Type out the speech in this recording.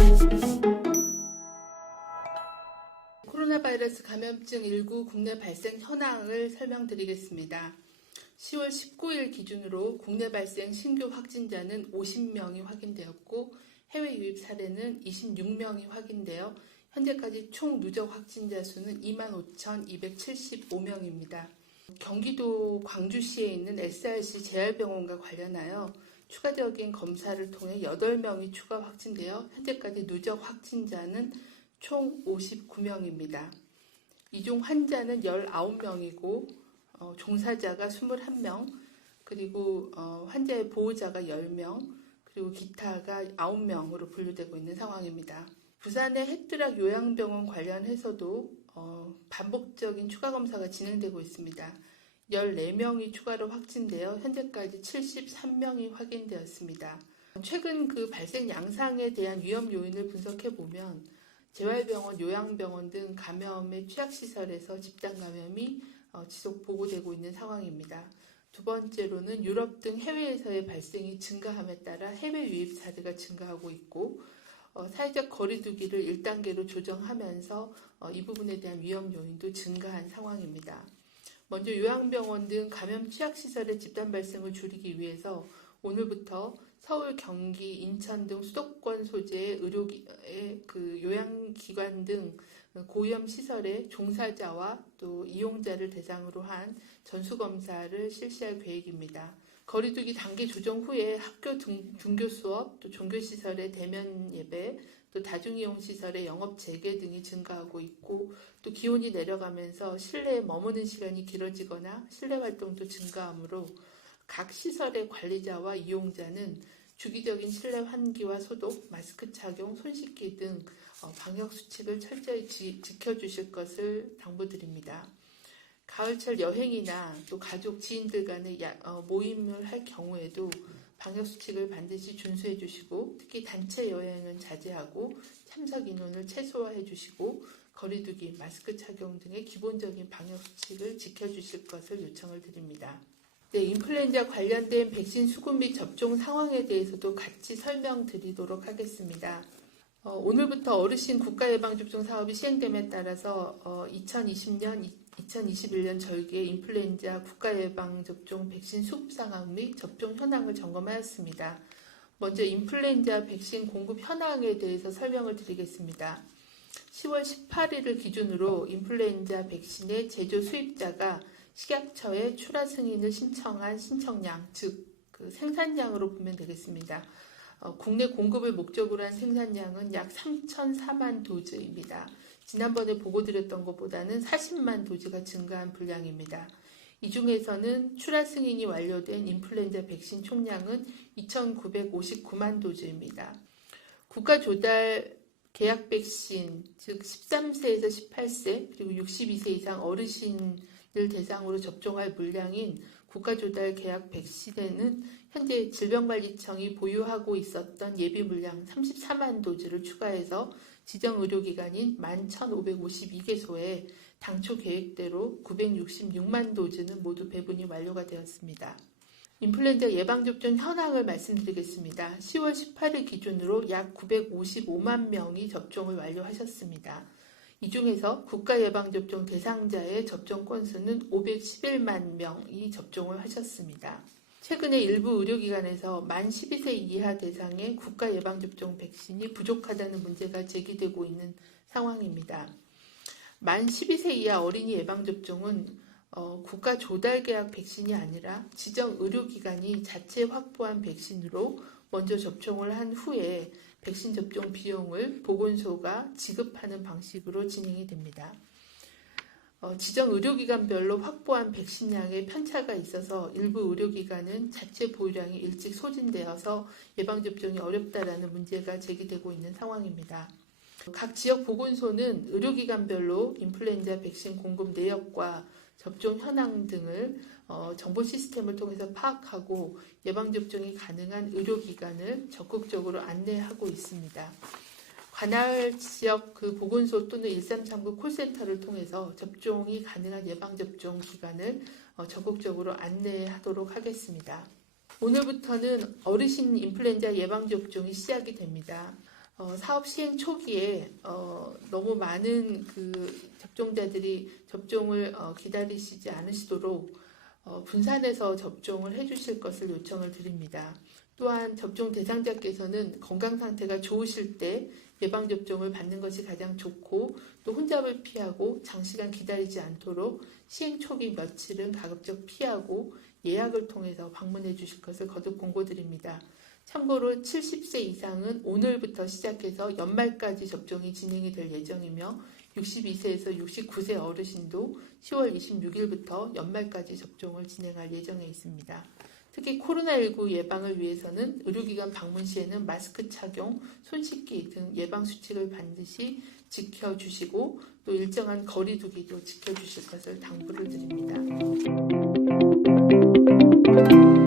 코로나 바이러스 감염증 19 국내 발생 현황을 설명드리겠습니다. 10월 19일 기준으로 국내 발생 신규 확진자는 50명이 확인되었고 해외 유입 사례는 26명이 확인되어 현재까지 총 누적 확진자 수는 25,275명입니다. 경기도 광주시에 있는 SRC 재활병원과 관련하여 추가적인 검사를 통해 8명이 추가 확진되어 현재까지 누적 확진자는 총 59명입니다. 이 중 환자는 19명이고 종사자가 21명, 그리고 환자의 보호자가 10명, 그리고 기타가 9명으로 분류되고 있는 상황입니다. 부산의 햇드락 요양병원 관련해서도 반복적인 추가 검사가 진행되고 있습니다. 14명이 추가로 확진되어 현재까지 73명이 확인되었습니다. 최근 그 발생 양상에 대한 위험 요인을 분석해 보면 재활병원, 요양병원 등 감염의 취약시설에서 집단 감염이 지속 보고되고 있는 상황입니다. 두 번째로는 유럽 등 해외에서의 발생이 증가함에 따라 해외 유입 사례가 증가하고 있고 사회적 거리두기를 1단계로 조정하면서 이 부분에 대한 위험 요인도 증가한 상황입니다. 먼저 요양병원 등 감염 취약시설의 집단 발생을 줄이기 위해서 오늘부터 서울, 경기, 인천 등 수도권 소재의 요양기관 등 고위험 시설의 종사자와 또 이용자를 대상으로 한 전수검사를 실시할 계획입니다. 거리두기 단계 조정 후에 학교 등교 수업, 또 종교시설의 대면 예배, 또 다중이용시설의 영업 재개 등이 증가하고 있고 또 기온이 내려가면서 실내에 머무는 시간이 길어지거나 실내 활동도 증가하므로 각 시설의 관리자와 이용자는 주기적인 실내 환기와 소독, 마스크 착용, 손 씻기 등 방역 수칙을 철저히 지켜주실 것을 당부드립니다. 가을철 여행이나 또 가족, 지인들 간의 모임을 할 경우에도 방역 수칙을 반드시 준수해 주시고 특히 단체 여행은 자제하고 참석 인원을 최소화해 주시고 거리두기, 마스크 착용 등의 기본적인 방역 수칙을 지켜주실 것을 요청을 드립니다. 네, 인플루엔자 관련된 백신 수급 및 접종 상황에 대해서도 같이 설명드리도록 하겠습니다. 오늘부터 어르신 국가예방접종 사업이 시행됨에 따라서 2020년, 2021년 절기의 인플루엔자 국가예방접종 백신 수급 상황 및 접종 현황을 점검하였습니다. 먼저 인플루엔자 백신 공급 현황에 대해서 설명을 드리겠습니다. 10월 18일을 기준으로 인플루엔자 백신의 제조 수입자가 식약처에 출하 승인을 신청한 신청량, 즉 생산량으로 보면 되겠습니다. 국내 공급을 목적으로 한 생산량은 약 3,004만 도즈입니다. 지난번에 보고드렸던 것보다는 40만 도즈가 증가한 분량입니다. 이 중에서는 출하 승인이 완료된 인플루엔자 백신 총량은 2,959만 도즈입니다. 국가 조달 계약 백신, 즉 13세에서 18세 그리고 62세 이상 어르신을 대상으로 접종할 물량인 국가조달 계약 백신에는 현재 질병관리청이 보유하고 있었던 예비 물량 34만 도즈를 추가해서 지정 의료기관인 11,552개소에 당초 계획대로 966만 도즈는 모두 배분이 완료가 되었습니다. 인플루엔자 예방접종 현황을 말씀드리겠습니다. 10월 18일 기준으로 약 955만 명이 접종을 완료하셨습니다. 이 중에서 국가예방접종 대상자의 접종 건수는 511만 명이 접종을 하셨습니다. 최근에 일부 의료기관에서 만 12세 이하 대상의 국가예방접종 백신이 부족하다는 문제가 제기되고 있는 상황입니다. 만 12세 이하 어린이 예방접종은 국가 조달계약 백신이 아니라 지정 의료기관이 자체 확보한 백신으로 먼저 접종을 한 후에 백신 접종 비용을 보건소가 지급하는 방식으로 진행이 됩니다. 지정 의료기관별로 확보한 백신량에 편차가 있어서 일부 의료기관은 자체 보유량이 일찍 소진되어서 예방접종이 어렵다라는 문제가 제기되고 있는 상황입니다. 각 지역 보건소는 의료기관별로 인플루엔자 백신 공급 내역과 접종 현황 등을 정보 시스템을 통해서 파악하고 예방접종이 가능한 의료기관을 적극적으로 안내하고 있습니다. 관할 지역 보건소 또는 1339 콜센터를 통해서 접종이 가능한 예방접종 기관을 적극적으로 안내하도록 하겠습니다. 오늘부터는 어르신 인플루엔자 예방접종이 시작이 됩니다. 사업 시행 초기에 너무 많은 접종자들이 접종을 기다리시지 않으시도록 분산해서 접종을 해주실 것을 요청을 드립니다. 또한 접종 대상자께서는 건강 상태가 좋으실 때 예방접종을 받는 것이 가장 좋고 또 혼잡을 피하고 장시간 기다리지 않도록 시행 초기 며칠은 가급적 피하고 예약을 통해서 방문해 주실 것을 거듭 공고드립니다. 참고로 70세 이상은 오늘부터 시작해서 연말까지 접종이 진행이 될 예정이며 62세에서 69세 어르신도 10월 26일부터 연말까지 접종을 진행할 예정에 있습니다. 특히 코로나19 예방을 위해서는 의료기관 방문 시에는 마스크 착용, 손 씻기 등 예방 수칙을 반드시 지켜주시고 또 일정한 거리 두기도 지켜주실 것을 당부를 드립니다.